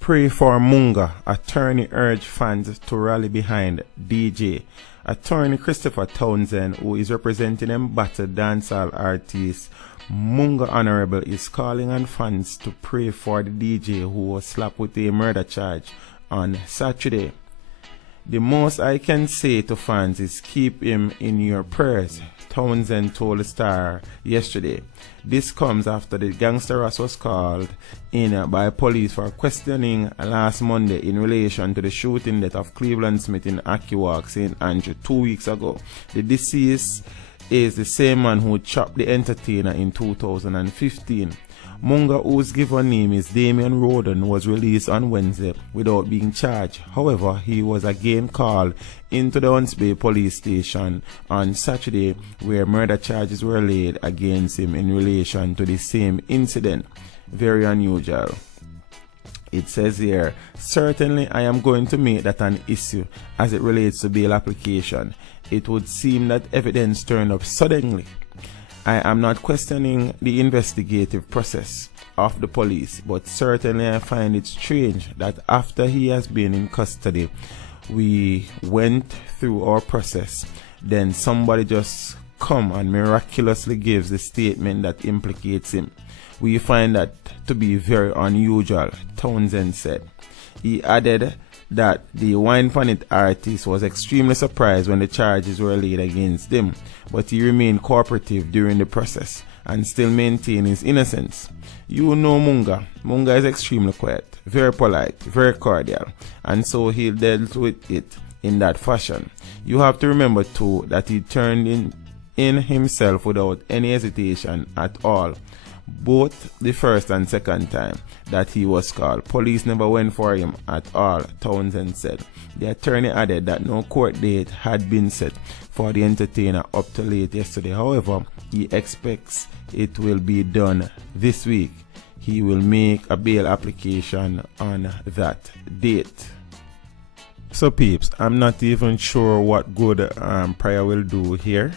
Pray for Munga. Attorney urged fans to rally behind Deejay. Attorney Christopher Townsend, who is representing embattled dancehall artist Munga Honourable, is calling on fans to pray for the DJ who was slapped with a murder charge on Saturday. The most I can say to fans is keep him in your prayers, Townsend told the Star yesterday. This comes after the Gangsta Ras was called in by police for questioning last Monday in relation to the shooting death of Cleveland Smith in Ackee Walk, St. Andrew 2 weeks ago. The deceased is the same man who chopped the entertainer in 2015. Munga, whose given name is Damion Rhoden, was released on Wednesday without being charged. However, he was again called into the Hunts Bay police station on Saturday, where murder charges were laid against him in relation to the same incident. Very unusual. It says here, certainly I am going to make that an issue as it relates to bail application. It would seem that evidence turned up suddenly. I am not questioning the investigative process of the police, but certainly I find it strange that after he has been in custody, we went through our process, then somebody just come and miraculously gives a statement that implicates him. We find that to be very unusual, Townsend said. He added that the Wine Planet artist was extremely surprised when the charges were laid against him, but he remained cooperative during the process and still maintained his innocence. You know Munga. Munga is extremely quiet, very polite, very cordial, and so he dealt with it in that fashion. You have to remember too that he turned in himself without any hesitation at all. Both the first and second time that he was called, police never went for him at all, Townsend said. The attorney added that no court date had been set for the entertainer up to late yesterday. However, he expects it will be done this week. He will make a bail application on that date. So peeps, I'm not even sure what good Pryor will do here.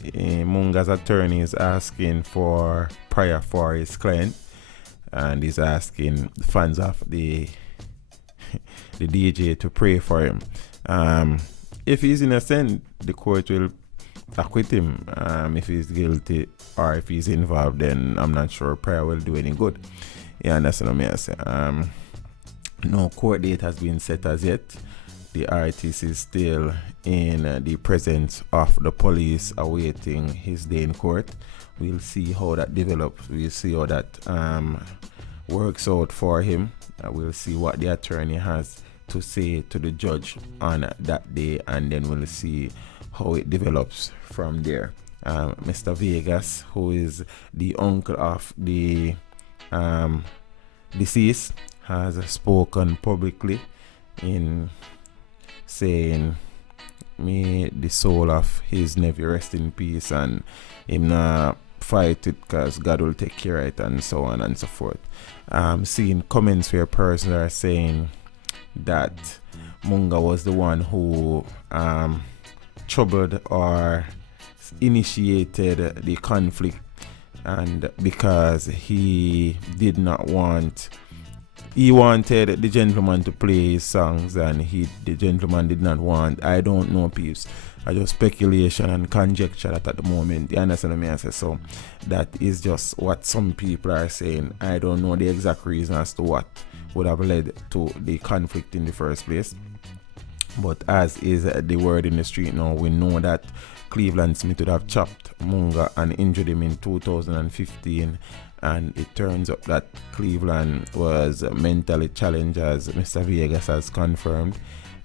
Munga's attorney is asking for prayer for his client, and he's asking fans of the DJ to pray for him. If he's innocent, the court will acquit him. If he's guilty or if he's involved, then I'm not sure prayer will do any good. You understand what I say? No court date has been set as yet. The artist is still in the presence of the police awaiting his day in court. We'll see how that develops. We'll see how that works out for him. We'll see what the attorney has to say to the judge on that day, and then we'll see how it develops from there. Mr. Vegas, who is the uncle of the deceased, has spoken publicly in saying, may the soul of his nephew rest in peace, and him not fight it because God will take care of it, and so on and so forth. Seeing comments where persons are saying that Munga was the one who troubled or initiated the conflict, and because he wanted the gentleman to play his songs, and the gentleman did not want. I don't know, peeps. I just speculation and conjecture at the moment. You understand what I say? So that is just what some people are saying. I don't know the exact reason as to what would have led to the conflict in the first place. But as is the word in the street now, we know that Cleveland Smith would have chopped Munga and injured him in 2015. And it turns up that Cleveland was mentally challenged, as Mr. Vegas has confirmed,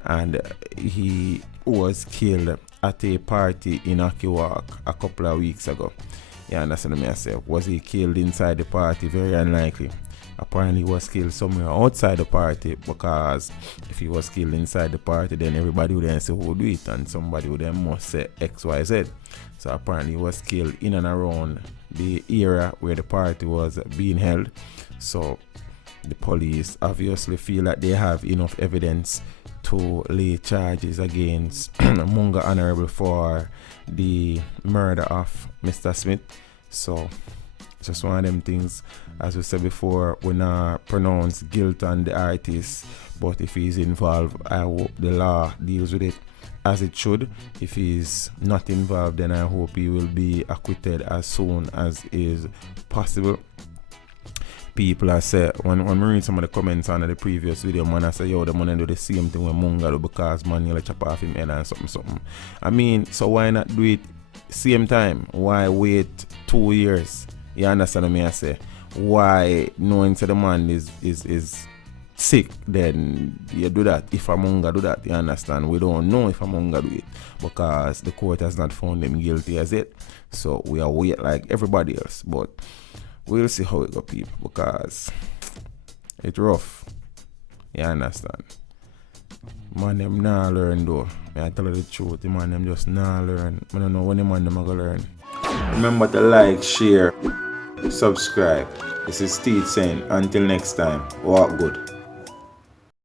and he was killed at a party in Ackee Walk a couple of weeks ago. You understand me? I say, was he killed inside the party? Very unlikely. Apparently he was killed somewhere outside the party, because if he was killed inside the party, then everybody would then say who do it, and somebody would then must say XYZ. So apparently he was killed in and around the area where the party was being held. So the police obviously feel that they have enough evidence to lay charges against Munga Honourable for the murder of Mr. Smith. So just one of them things. As we said before, we not pronounce guilt on the artist, but if he's involved, I hope the law deals with it as it should. If he's not involved, then I hope he will be acquitted as soon as is possible. People are say, when we read some of the comments on the previous video, man, I say, yo, the man do the same thing with Munga do because man, you chop off him head and something. I mean, so why not do it same time? Why wait 2 years? You understand what I say? Why knowing that the man is sick, then you do that? If Munga do that, you understand? We don't know if Munga do it because the court has not found him guilty as it. So we are wait like everybody else, but we'll see how it go, people, because it's rough. You understand? Man, them nah learn though. I tell you the truth, the man, them just nah learn. I don't know when the man them gonna learn. Remember to like, share, subscribe. This is Steve saying, until next time, walk good.